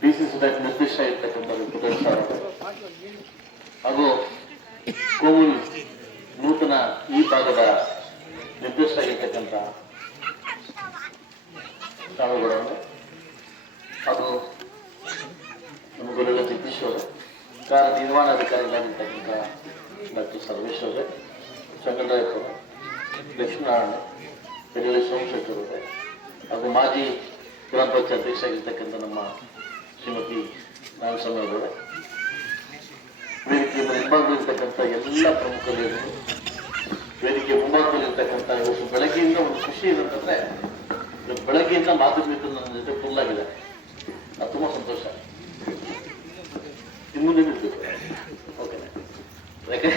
D C C bank ನಿರ್ದೇಶಕ ಇರ್ತಕ್ಕಂಥ Venkatesh sir ಹಾಗೂ ಕೋವಿಲ್ ನೂತನ ಈ ಭಾಗದ ನಿರ್ದಿಷ್ಟ ಆಗಿರ್ತಕ್ಕಂಥ ತಾವುಗಳನ್ನು ಹಾಗೂ ನಮ್ಮ ಗುರುಗಳ ಜಗದೀಶ್ ಅವರು ಕಾರ್ಯನಿರ್ವಹಣಾಧಿಕಾರಿಗಳಾಗಿರ್ತಕ್ಕಂಥ ಡಾಕ್ಟರ್ ಸರ್ವೇಶ್ ಅವರೇ ಚಂದ್ರನಾಯಕ್ ಅವರು ಲಕ್ಷ್ಮೀನಾರಾಯಣ ಬೆಳ್ಳಿ ಸೋಮಶೇಖರ್ ಅವರೇ, ಹಾಗೂ ಮಾಜಿ ಗ್ರಾಮ ಪಂಚಾಯತ್ ಅಧ್ಯಕ್ಷ ಆಗಿರ್ತಕ್ಕಂಥ ನಮ್ಮ ಶ್ರೀಮತಿ ನಾವು ಅವರೇ. ವೇದಿಕೆ ಮುಂಭಾಗದಲ್ಲಿರ್ತಕ್ಕಂಥ ಎಲ್ಲ ಪ್ರಮುಖರು ವೇದಿಕೆ ಮುಂಭಾಗದಲ್ಲಿರ್ತಕ್ಕಂಥ ಇವತ್ತು ಬೆಳಗ್ಗೆಯಿಂದ ಒಂದು ಖುಷಿ ಏನಂತಂದ್ರೆ ಬೆಳಗ್ಗೆಯಿಂದ ಮಾತುಕತೆ ನನ್ನ ಜೊತೆ ಫುಲ್ ಆಗಿದೆ ಅದು ತುಂಬಾ ಸಂತೋಷ. ಇನ್ನು ನಿಲ್ಲಿಸ್ಬೇಕು ಓಕೆ ಯಾಕೆ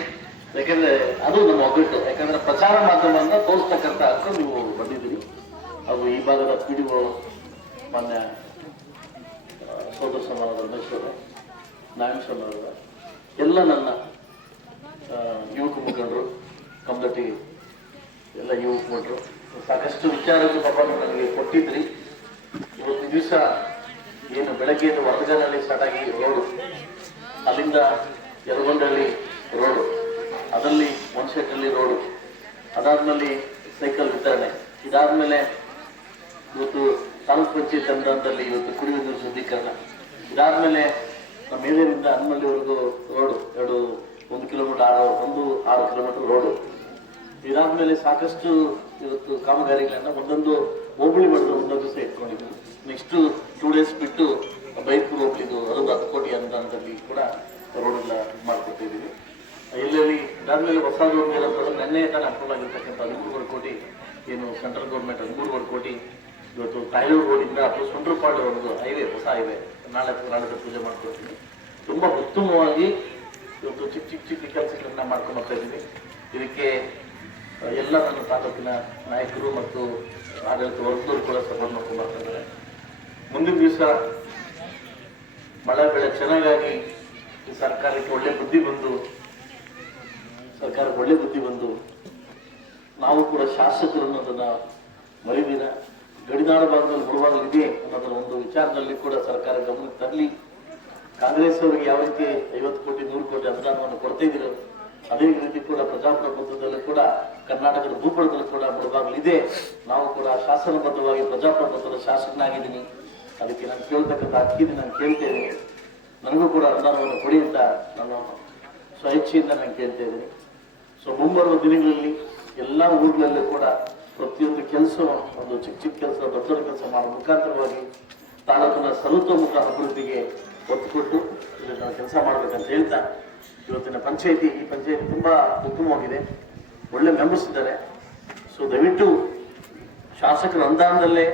ಯಾಕಂದ್ರೆ ಅದು ನಮ್ಮ ಒಗ್ಗಟ್ಟು. ಯಾಕಂದ್ರೆ ಪ್ರಚಾರ ಮಾಧ್ಯಮವನ್ನ ತೋರಿಸ್ತಕ್ಕಂಥ ಹಕ್ಕು ನೀವು ಬಂದಿದ್ದೀರಿ. ಹಾಗೂ ಈ ಭಾಗದ ಪಿ ಡಿ ಸೋದರ ಸಮಾನದ ಮೈಸೂರು ಅವರ ಎಲ್ಲ ನನ್ನ ಯುವಕ ಮುಖಂಡರು ಕಂಬಟಿ ಎಲ್ಲ ಯುವಕ ಮುಖಂಡರು, ಸಾಕಷ್ಟು ವಿಚಾರಗಳು ಪಾಪ ನನಗೆ ಕೊಟ್ಟಿದ್ರಿ. ಇವತ್ತು ದಿವಸ ಏನು ಬೆಳಗ್ಗೆ ವರ್ಗನಲ್ಲಿ ಸ್ಟಾರ್ಟ್ ಆಗಿ ರೋಡು ಅಲ್ಲಿಂದ ಯರಗೊಂಡಳ್ಳಿ ರೋಡು ಅದರಲ್ಲಿ ಮೊನ್ಸೆಟ್ಟಲ್ಲಿ ರೋಡು ಅದಾದ್ಮೇಲೆ ಸೈಕಲ್ ವಿತರಣೆ ಇದಾದ್ಮೇಲೆ ಇವತ್ತು ತಾಲೂಕ್ ಪಂಚಾಯತ್ ಅನುದಾನದಲ್ಲಿ ಇವತ್ತು ಕುಡಿಯುವ ನೀರು ಶುದ್ಧೀಕರಣ. ಇದಾದ್ಮೇಲೆ ನಮ್ಮ ಏರಿಯಾದಿಂದ ಹನ್ಮಲ್ಲಿವರೆಗೂ ರೋಡು, ಎರಡು, ಒಂದು ಕಿಲೋಮೀಟರ್ ಆರು, ಒಂದು ಆರು ಕಿಲೋಮೀಟರ್ ರೋಡು. ಇದಾದ್ಮೇಲೆ ಸಾಕಷ್ಟು ಇವತ್ತು ಕಾಮಗಾರಿಗಳನ್ನ ಒಂದೊಂದು ಹೋಬಳಿ ಮಾಡಿದ್ರು ಒಂದೊಂದು ದಿವಸ ಇಟ್ಕೊಂಡಿದ್ವಿ. ನೆಕ್ಸ್ಟ್ ಟೂ ಡೇಸ್ ಬಿಟ್ಟು ಬೈಕ್ ಹೋಗ್ಲಿದ್ದು ಅದು ಹತ್ತು ಕೋಟಿ ಅನುದಾನದಲ್ಲಿ ಕೂಡ ರೋಡ್ ಎಲ್ಲ ಮಾಡ್ಕೊಟ್ಟಿದ್ದೀವಿ. ಎಲ್ಲೆಲ್ಲಿ ಇದಾದ್ಮೇಲೆ ಹೊಸ ರೋಡ್ ಅಂತಂದ್ರೆ ನೆನ್ನೆ ತಾನೇ ಅಪ್ರೂವ್ ಆಗಿರ್ತಕ್ಕಂಥ ಹದಿಮೂರುವರೆ ಕೋಟಿ, ಏನು ಸೆಂಟ್ರಲ್ ಗೌರ್ಮೆಂಟ್ ಹದಿಮೂರುವರೆ ಕೋಟಿ ಇವತ್ತು ತಾಯ್ಲೂರು ರೋಡಿಂದ ಅಥವಾ ಸುಂಡ್ರಪಾಡು ಒಂದು ಹೈವೇ, ಹೊಸ ಹೈವೇ. ನಾಳೆ ನಾಳೆ ಪೂಜೆ ಮಾಡ್ಕೊಳ್ತೀನಿ. ತುಂಬಾ ಉತ್ತಮವಾಗಿ ಇವತ್ತು ಚಿಕ್ಕ ಚಿಕ್ಕ ಚಿಕ್ಕ ಕೆಲಸಗಳನ್ನ ಮಾಡ್ಕೊಂಡು ಹೋಗ್ತಾ ಇದ್ದೀನಿ. ಇದಕ್ಕೆ ಎಲ್ಲ ನನ್ನ ತಾಲೂಕಿನ ನಾಯಕರು ಮತ್ತು ಆಡಳಿತ ವರ್ಗದವರು ಕೂಡ ಸಪೋರ್ಟ್ ಮಾಡ್ಕೊಂಡು ಬರ್ತಾ ಇದ್ದಾರೆ. ಮುಂದಿನ ದಿವಸ ಮಳೆ ಬೆಳೆ ಚೆನ್ನಾಗಾಗಿ ಈ ಸರ್ಕಾರಕ್ಕೆ ಒಳ್ಳೆ ಬುದ್ಧಿ ಬಂದು, ಸರ್ಕಾರಕ್ಕೆ ಒಳ್ಳೆ ಬುದ್ಧಿ ಬಂದು, ನಾವು ಕೂಡ ಶಾಸಕರನ್ನು ಅದನ್ನು ಮರಿದಿರ ಗಡಿನಾಡ ಭಾಗದಲ್ಲಿ ಬರುವಾಗ ಇದೆ ಅನ್ನೋದರ ಒಂದು ವಿಚಾರದಲ್ಲಿ ಕೂಡ ಸರ್ಕಾರ ಗಮನಕ್ಕೆ ತರಲಿ. ಕಾಂಗ್ರೆಸ್ ಅವರಿಗೆ ಯಾವ ರೀತಿ ಐವತ್ತು ಕೋಟಿ, ನೂರು ಕೋಟಿ ಅನುದಾನವನ್ನು ಕೊಡ್ತಾ ಇದ್ರು ಅದೇ ರೀತಿ ಕೂಡ ಪ್ರಜಾಪ್ರಭುತ್ವದಲ್ಲಿ ಕೂಡ, ಕರ್ನಾಟಕದ ಭೂಪಟದಲ್ಲಿ ಕೂಡ ಮುಳುಬಾಗಲಿದೆ ನಾವು ಕೂಡ ಶಾಸನಬದ್ಧವಾಗಿ ಪ್ರಜಾಪ್ರಭುತ್ವದ ಶಾಸಕನಾಗಿದ್ದೀನಿ. ಅದಕ್ಕೆ ನಾನು ಕೇಳ್ತಕ್ಕಂಥ ಹಕ್ಕಿದೆ, ನಾನು ಕೇಳ್ತೇನೆ ನನಗೂ ಕೂಡ ಅನುದಾನವನ್ನು ಕೊಡಿ ಅಂತ ನಾನು ಸ್ವಇಚ್ಛೆಯಿಂದ ನಾನು ಕೇಳ್ತಾ ಇದ್ದೀನಿ. ಸೊ ಮುಂಬರುವ ದಿನಗಳಲ್ಲಿ ಎಲ್ಲ ಊರುಗಳಲ್ಲೂ ಕೂಡ ಪ್ರತಿಯೊಂದು ಕೆಲಸ ಒಂದು ಚಿಕ್ಕ ಚಿಕ್ಕ ಕೆಲಸ, ದೊಡ್ಡ ಕೆಲಸ ಮಾಡೋ ಮುಖಾಂತರವಾಗಿ ತಾಲೂಕಿನ ಸರ್ವತೋಮುಖ ಅಭಿವೃದ್ಧಿಗೆ ಒತ್ತು ಕೊಟ್ಟು ಕೆಲಸ ಮಾಡಬೇಕಂತ ಹೇಳ್ತಾ, ಇವತ್ತಿನ ಪಂಚಾಯಿತಿ, ಈ ಪಂಚಾಯಿತಿ ತುಂಬಾ ಉತ್ತಮವಾಗಿದೆ, ಒಳ್ಳೆ ಮೆಂಬರ್ಸ್ ಇದ್ದಾರೆ. ಸೊ ದಯವಿಟ್ಟು ಶಾಸಕರ ಅಂದಾನದಲ್ಲೇ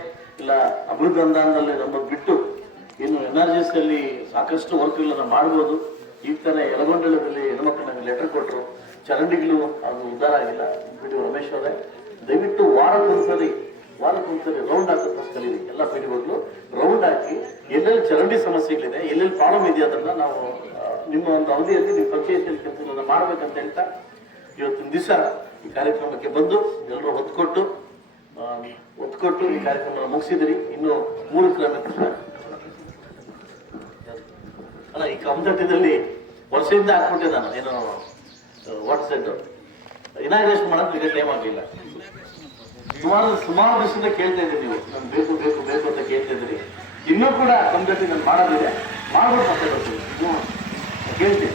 ಇಲ್ಲ ಅಭಿವೃದ್ಧಿ ಅಂದಾನದಲ್ಲೇ ನಮ್ಮ ಬಿಟ್ಟು ಇನ್ನು ಎನ್ಆರ್ಜಿಎಸ್ ಅಲ್ಲಿ ಸಾಕಷ್ಟು ವರ್ಕ್ಗಳನ್ನ ಮಾಡ್ಬೋದು. ಈಗ ತಾನೇ ಯಲಗೊಂಡಳದಲ್ಲಿ ಹೆಣ್ಮಕ್ಳು ನಮಗೆ ಲೆಟರ್ ಕೊಟ್ಟರು ಚರಂಡಿಗಳು ಅದು ಉದ್ಧಾರ ಆಗಿಲ್ಲ. ಬಿಡಿ ಡಿ ರಮೇಶ್ ಅವರೇ ದಯವಿಟ್ಟು ವಾರಕ್ಕೊಂದ್ಸರಿ ವಾರಕ್ಕೊಂದ್ಸರಿ ರೌಂಡ್ ಹಾಕೋದು ಕಲೀರಿ ಎಲ್ಲ ಪೀಡಿಗಳು ರೌಂಡ್ ಹಾಕಿ ಎಲ್ಲೆಲ್ಲಿ ಚರಂಡಿ ಸಮಸ್ಯೆಗಳಿದೆ, ಎಲ್ಲೆಲ್ಲಿ ಪ್ರಾಬ್ಲಮ್ ಇದೆ ಅದನ್ನ ನಾವು ನಿಮ್ಮ ಒಂದು ಅವಧಿಯಲ್ಲಿ ನೀವು ಪಂಚಾಯತಿಯಲ್ಲಿ ಕೆಲಸಗಳನ್ನ ಮಾಡ್ಬೇಕಂತ ಹೇಳ್ತಾ ಇವತ್ತಿನ ದಿವಸ ಈ ಕಾರ್ಯಕ್ರಮಕ್ಕೆ ಬಂದು ಎಲ್ಲರೂ ಹೊತ್ಕೊಟ್ಟು ಕೊಟ್ಟು ಒತ್ತು ಕೊಟ್ಟು ಈ ಕಾರ್ಯಕ್ರಮ ಮುಗಿಸಿದ್ರಿ. ಇನ್ನು ಮೂರು ಕಿಲೋಮೀಟರ್ ಅಲ್ಲ, ಈ ಕಮತಟ್ಟದಲ್ಲಿ ವರ್ಷದಿಂದ ಹಾಕ್ಬಿಟ್ಟೆ ನಾನು, ಏನೋ ವಾಟ್ಸೆಡ್ ಇನಾಗ್ರೇಷನ್ ಮಾಡೋದು ನಿಮಗೆ ಟೈಮ್ ಆಗಲಿಲ್ಲ. ಸುಮಾರು ಸುಮಾರು ದಿವಸದಿಂದ ಕೇಳ್ತಾ ಇದ್ದೀರಿ ನೀವು. ನಾನು ಬೇಕು ಬೇಕು ಬೇಕು ಅಂತ ಕೇಳ್ತಾ ಇದ್ದೀರಿ ಇನ್ನೂ ಕೂಡ ಕಮತಟ್ಟಿ ನಾನು ಮಾಡೋದಿದೆ. ಮಾಡ್ಬೋದು ಅಂತ ಹೇಳ್ತೀನಿ ಕೇಳ್ತೀನಿ.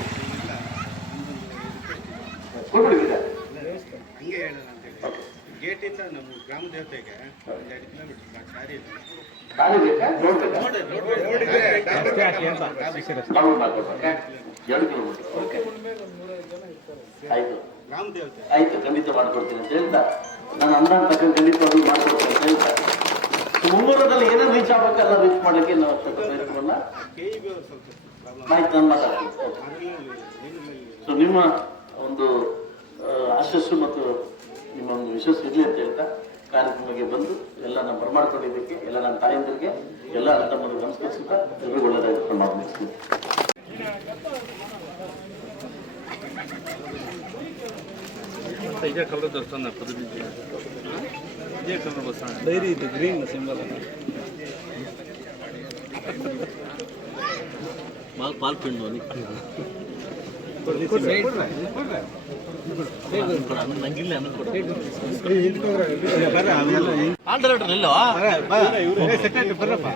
ಕೊಟ್ಬಿಡಿ ಹಂಗೆ ಹೇಳೋಣ ಅಂತ ಹೇಳಿ. ಗೇಟಿಂದ ನಮ್ಮ ಗ್ರಾಮ ದೇವತೆಗೆ ಒಂದು ಎರಡು ಕಿಲೋಮೀಟರ್ ದಾರಿ ಇದೆ. ದಾರಿ ಬೇಕಾ? ನೋಡ್ಬೇಕಾ? ಡೌನ್ಲೋಡ್ ಮಾಡ್ಕೊಬೇಕಾ ಎರಡು ಕಿಲೋಮೀಟರ್ ಓಕೆ? ಆಯ್ತು. ಆಯ್ತು ಖಂಡಿತ ಮಾಡ್ಕೊಡ್ತೀನಿ ಅಂತ ಹೇಳ್ತಾ ನಾನು ಅನುದಾನ ತಕ್ಕ ಖಂಡಿತ ಅದು ಮಾಡ್ಕೊಡ್ತೀನಿ ಅಂತ ಹೇಳ್ತಾ. ಮುಂಬರದಲ್ಲಿ ಏನೇನು ರೀಚ್ ಆಗ್ಬೇಕಲ್ಲ ರೀಚ್ ಮಾಡ್ಲಿಕ್ಕೆ ನಾವು ಸ್ವಲ್ಪ ಪ್ರಯತ್ನವನ್ನ ಕೆ ಇ ಬಿ ಅವ್ರು ಸ್ವಲ್ಪ ಪ್ರಾಬ್ಲಮ್ ಮಾಹಿತಿ ನಾನು ಮಾತಾಡ್ತೀನಿ. ಸೊ ನಿಮ್ಮ ಒಂದು ಆಶಸ್ಸು ಮತ್ತು ನಿಮ್ಮ ಒಂದು ವಿಶ್ವಾಸ ಇರಲಿ ಅಂತ ಹೇಳ್ತಾ ಕಾರ್ಯಕ್ರಮಕ್ಕೆ ಬಂದು ಎಲ್ಲ ನಾನು ಬರಮಾಡ್ಕೊಂಡಿದ್ದಕ್ಕೆ ಎಲ್ಲ ನಮ್ಮ ತಾಯಂದಿರಿಗೆ ಎಲ್ಲ ನನ್ನ ತಮ್ಮರಿಗೆ ನಮಸ್ಕರಿಸುತ್ತಾ ಎಲ್ಲರಿಗೂ ಒಳ್ಳೆಯದಾಗಿ ನಾವು ಮುಗಿಸ್ತೀನಿ ಇದೇ ಕಲರ್ ದೇವಸ್ಥಾನ ಪದವಿ ಇದೇ ಕಲರ್ ಬಸ್ತಾನ ಡೈರಿ ಇದು ಗ್ರೀನ್ ಸಿಂಬಲ್ ಪಾಲ್ ಪಾಲ್ ಪಿಂಡು ಅಲ್ಲಿ ಬರ್ರಪ್ಪ.